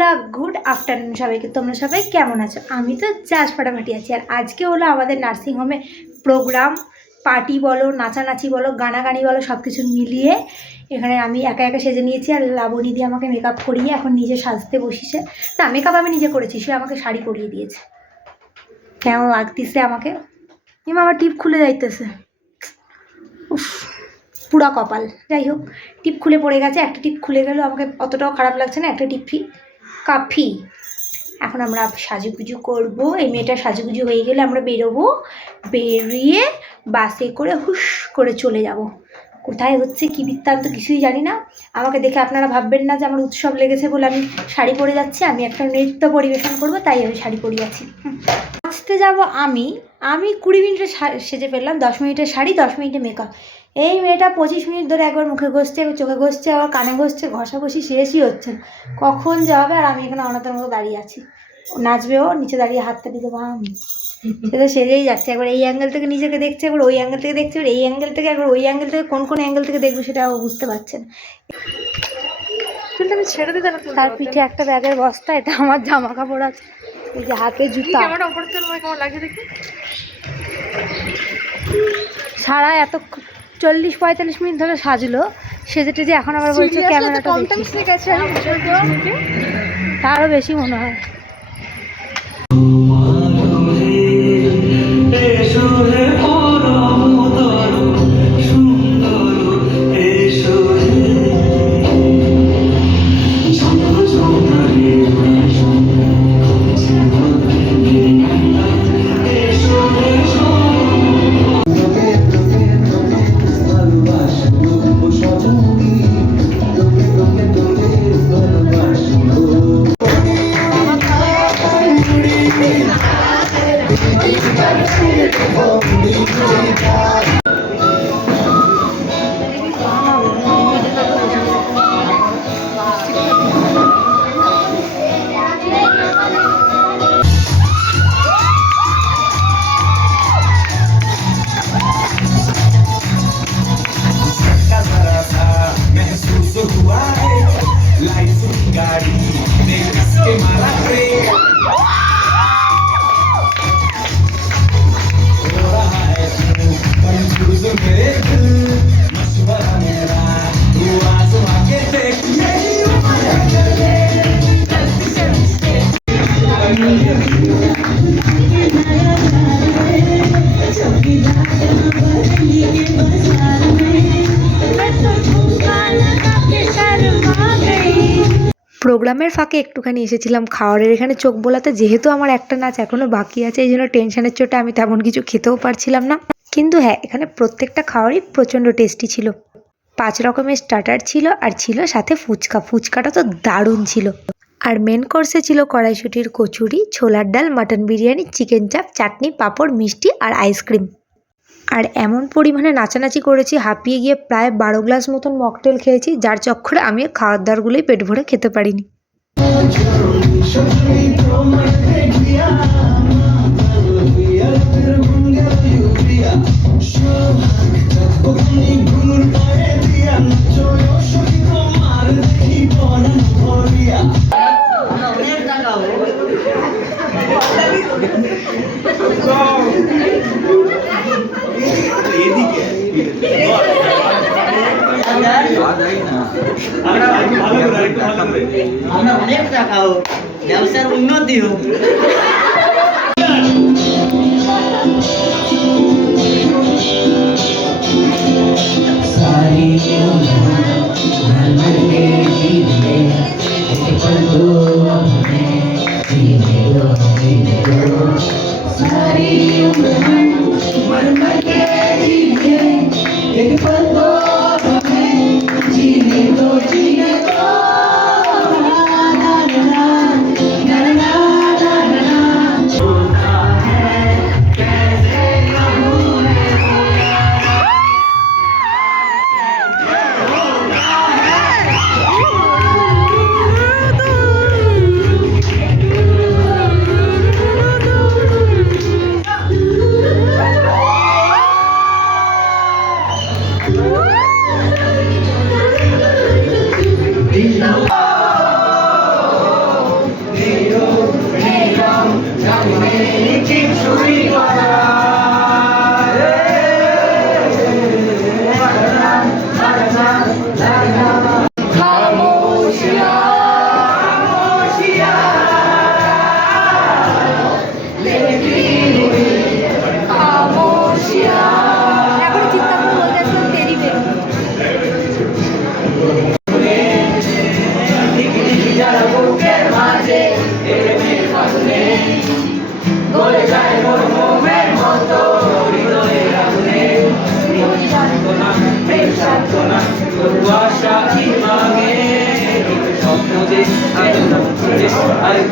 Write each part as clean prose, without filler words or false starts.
বন্ধুরা, good afternoon সবাইকে। তোমরা সবাই কেমন আছো? আমি তো জাস্ট ফাটাফাটি আছি। আর আজকে হলো আমাদের নার্সিংহোমে প্রোগ্রাম, পার্টি বলো, নাচানাচি বলো, গানাগানি বলো, সব কিছু মিলিয়ে এখানে আমি একা একা সেজে নিয়েছি। আর লাবণী দিয়ে আমাকে মেকআপ করিয়ে এখন নিজে সাজতে বসিয়েছে। না, মেকআপ আমি নিজে করেছি, সে আমাকে শাড়ি পরিয়ে দিয়েছে। কেমন লাগতেছে আমাকে? আমার টিপ খুলে যাইতেছে, উফ পুরা কপাল। যাই হোক, টিপ খুলে পড়ে গেছে, একটা টিপ খুলে গেল, আমাকে অতটাও খারাপ লাগছে না, একটা টিপ কাফি। এখন আমরা সাজুগুজু করবো। এই মেয়েটা সাজুগুজু হয়ে গেলে আমরা বেরোবো, বেরিয়ে বাসে করে হুশ করে চলে যাব। কোথায় হচ্ছে কী বৃত্তান্ত কিছুই জানি না। আমাকে দেখে আপনারা ভাববেন না যে আমার উৎসব লেগেছে বলে আমি শাড়ি পরে যাচ্ছি। আমি একটা নৃত্য পরিবেশন করব, তাই আমি শাড়ি পরে যাচ্ছি। নাচতে যাব আমি 20 মিনিটে সেজে ফেললাম। 10 মিনিটের শাড়ি, 10 মিনিটে মেকআপ। এই মেয়েটা 25 মিনিট ধরে একবার মুখে ঘষছে, একবার চোখে ঘষছে, আবার কানে ঘষছে, ঘষাঘষি শেষই হচ্ছে না। কখন যাবে? আর আমি এখানে অনাথের মতো দাঁড়িয়ে আছি। নাচবেও, নিচে দাঁড়িয়ে হাতটা দিতে আমি সেটা সেজেই যাচ্ছে। একবার এই অ্যাঙ্গেল থেকে নিজেকে দেখছে, একবার ওই অ্যাঙ্গেল থেকে দেখছে, এই অ্যাঙ্গেল থেকে, একবার ওই অ্যাঙ্গেল থেকে। কোন অ্যাঙ্গেল থেকে দেখবে সেটা বুঝতে পারছেন। আমি ছেড়ে দিতে, তার পিঠে একটা ব্যাগের বস্তা, এটা আমার জামা কাপড় আছে, এই যে হাতে জুতা। সারা এত 40-45 মিনিট ধরে সাজলো, সেজে টেজে এখন আবার বলছে ক্যামেরাটা দেখি। তারও বেশি মনে হয়। প্রোগ্রামের ফাঁকে একটুখানি এসেছিলাম খাওয়ারের এখানে চোখ বোলাতে। যেহেতু আমার একটা নাচ এখনও বাকি আছে, এই জন্য টেনশনের চোটে আমি তেমন কিছু খেতেও পারছিলাম না। কিন্তু হ্যাঁ, এখানে প্রত্যেকটা খাওয়ারই প্রচণ্ড টেস্টি ছিল। 5 রকমের স্টার্টার ছিল, আর ছিল সাথে ফুচকা। ফুচকাটা তো দারুণ ছিল। আর মেন কোর্সে ছিল কড়াইশুঁটির কচুরি, ছোলার ডাল, মাটন বিরিয়ানি, চিকেন চাপ, চাটনি, পাঁপড়, মিষ্টি আর আইসক্রিম। আর এমন পরিমাণে নাচানাচি করেছি, হাঁপিয়ে গিয়ে প্রায় 12 গ্লাস মতন মকটেল খেয়েছি, যার চক্করে আমি খাওয়ার দাওয়ারগুলোই পেট ভরে খেতে পারিনি। আমরা অনেক টাকা হোক, ব্যবসার উন্নতি হোক।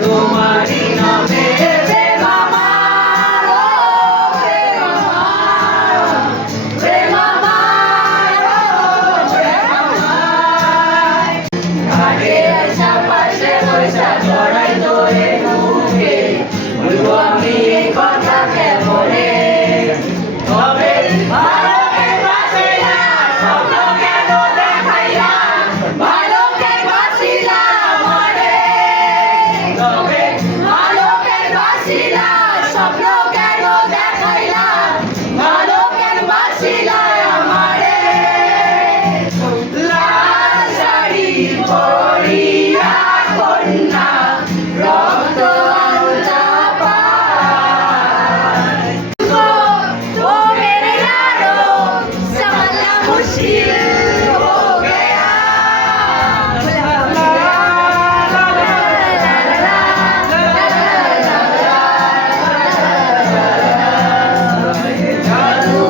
তোমারই নামে প্রেম আমার, ও প্রেম আমার, প্রেম আমার, ও প্রেম আমার। আগে আইসা পাশে বৈশা জড়াই ধরে বুকে, বলবো আমি এই কথা কেমনে, তবে ভালো কেন বাসিলা, স্বপ্ন কেন দেখাইলা, ভালো কেন বাসিলা আমারে, তবে ভালো কেন বাসিলা, স্বপ্ন কেন দেখাইলা, ভালো কেন বাসিলা আমারে। লাল শাড়ি পরিয়া কন্যা রক্ত আলতা পায়, वो मेरे यारो संभलना मुश्किल हो गया। जादू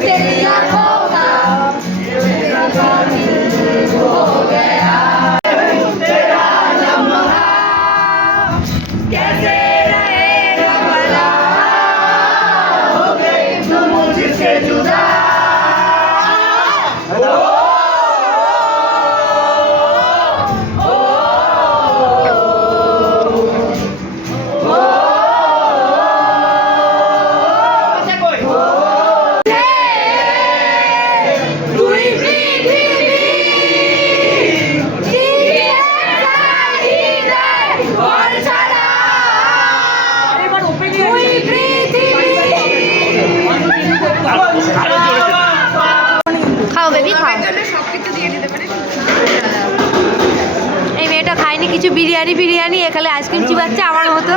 तेरी आँखों का मेरा जादू हो गया। तेरा लम्हा कैसे रहेगा भला, हो गई तुम मुझसे जुदा। তুই পৃথিবী দিয়ে চাহিদা ঘর ছাড়া, তুই পৃথিবী। খাও বেবি খাও। এই মেয়েটা খায়নি কিছু, বিরিয়ানি বিরিয়ানি এখানে আইসক্রিম চিবাচ্ছে আমার মতো।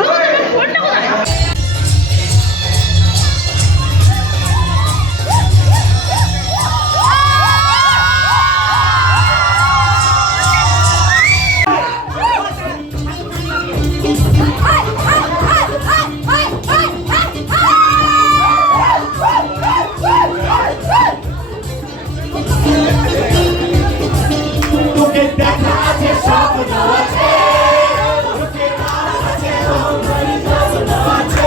তোকে দেখা আছে স্বপ্ন আছে, তোকে দেখা আছে স্বপ্ন আছে।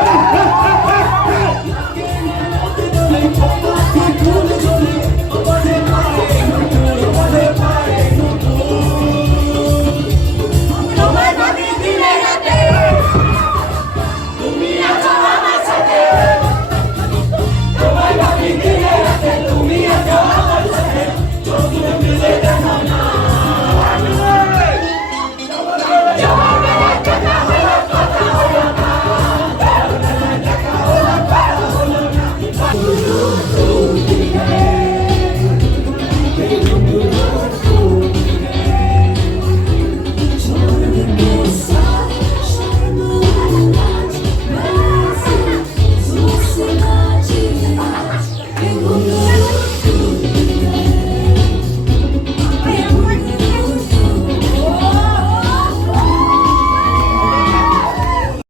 এই,